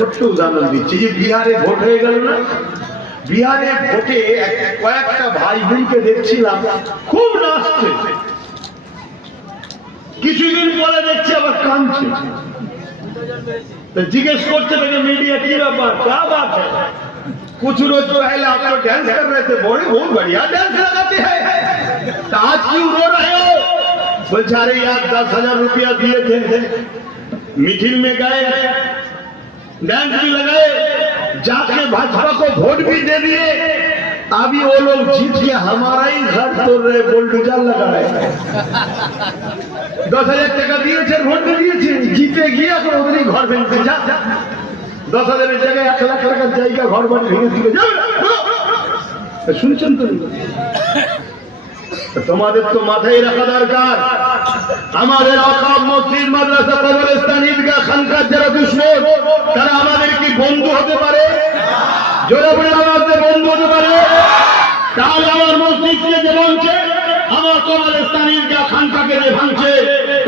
ছোট্ট উদাহরণ দিচ্ছি যে বিহারে ভোট হয়ে গেল না, বিহারে ভোটে কয়েকটা ভাই বোনকে দেখছিলাম খুব নাচছে, কিছুদিন পরে দেখছি আবার কাঁদছে। जिज्ञेस करते थे मीडिया की बात क्या बात है, कुछ रोज पहले आप लोग डांस कर रहे थे, बड़े बहुत बढ़िया डांस लगाते हैं, तो आज क्यों रो रहे हो? बेचारे यार 10,000 रुपया दिए थे, मिथिल में गए, डांस भी लगाए, जाके भाजपा को वोट भी दे दिए, अभी वो लोग जीत के हमारा ही घर तोड़ रहे, बुलडोजर लगा रहे। 10,000 টাকা দিয়েছে, ভোট দিয়েছে, জিতে গিয়ে এখন ওদেরই ঘর ভেঙে যা 10,000 জায়গায় 1 লাখ টাকার জায়গা ঘর বাড়ি ভেঙে দিকে যাবে। শুনছেন তো? তোমাদের তো মাথায় রাখা দরকার, আমাদের অকাম মসজিদ মাদ্রাসা কবরস্থান ঈদগাহ খানকার যারা দুশমন তারা আমাদের কি বন্ধু হতে পারে? জোরে বলে আমাদের বন্ধু হতে পারে? তাহলে আমার মসজিদকে যে ভাঙছে, আমার কবরস্থান ঈদগাহ খানকাকে যে ভাঙছে,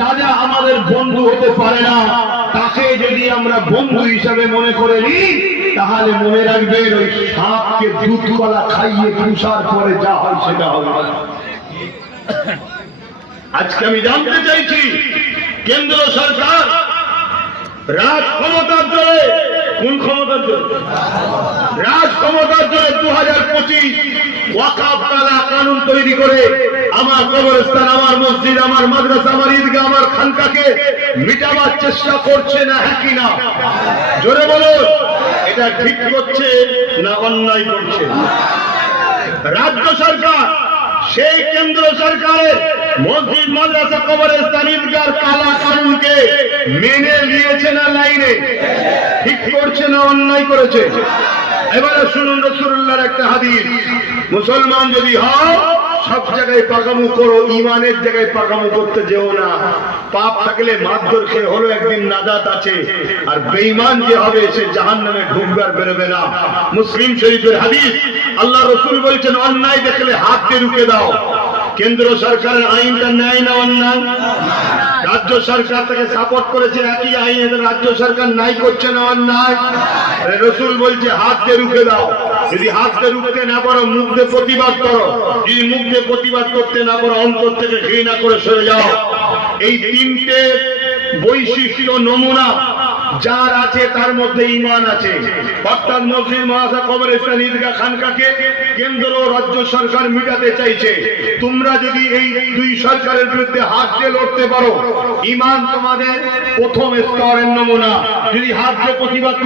তারা আমাদের বন্ধু হতে পারে না। তাকে যদি আমরা বন্ধু হিসাবে মনে করে নিই, তাহলে মনে রাখবেন ওই সাপকে দুধ কলা খাইয়ে পুষার পরে যা হয় সেটা হবে। আজকে আমি জানতে চাইছি, কেন্দ্র সরকার রাজ ক্ষমতার জোরে, কোন ক্ষমতার জোরে? রাজ ক্ষমতার জোরে 2025 ওয়াকফ কানুন তৈরি করে আমার কবরস্থান, আমার মসজিদ, আমার মাদ্রাসা, আমার ঈদগাহ, আমার খানকাকে মিটাবার চেষ্টা করছে না, হ্যাঁ কি না? জোরে বলো, এটা ঠিক করছে না অন্যায় করছে? রাজ্য সরকার সেই কেন্দ্র সরকারের মসজিদ মাদ্রাসা কবরস্থান ঈদগাহ কালা কানুনকে মেনে নিয়েছে না লাইনে? ঠিক করছে না অন্যায় করেছে? এবারে শুনুন রাসূলুল্লাহর একটা হাদিস, মুসলমান যদি হও সব জায়গায় পাকামু করো, ইমানের জায়গায় পাকামু করতে যেও না। পাপ থাকলে মারধর খেয়ে হলো একদিন নাজাত আছে, আর বেঈমান যে হবে সে জাহান্নামে ঢুকবে আর বেরোবে না। মুসলিম শরীফের হাদিস, আল্লাহ রাসূল বলেছেন অন্যায় দেখলে হাত দিয়ে রুখে দাও। কেন্দ্র সরকারের আইনটা ন্যায় না অন্যায়? রাজ্য সরকার তাকে সাপোর্ট করেছে, একই আইন রাজ্য সরকার নাই করছে না অন্যায়? রাসূল বলছে হাত দিয়ে রুখে দাও। যদি হাত দিয়ে রুখতে না পারো মুখ দিয়ে প্রতিবাদ করো, যদি মুখ দিয়ে প্রতিবাদ করতে না পারো অন্তর থেকে ঘৃণা করে সরে যাও। এই তিনটে বৈশিষ্ট্য নমুনা যার আছে তার মধ্যে ঈমান আছে। অর্থাৎ মসজিদ মাদ্রাসা কবরস্থান ঈদগাহ খানকাকে কেন্দ্র ও রাজ্য সরকার মিটাতে চাইছে। তোমরা যদি এই দুই সরকারের বিরুদ্ধে হাত দিয়ে লড়তে পারো, ঈমান তোমাদের প্রথম স্তরের নমুনা। যদি হাত দিয়ে প্রতিবাদ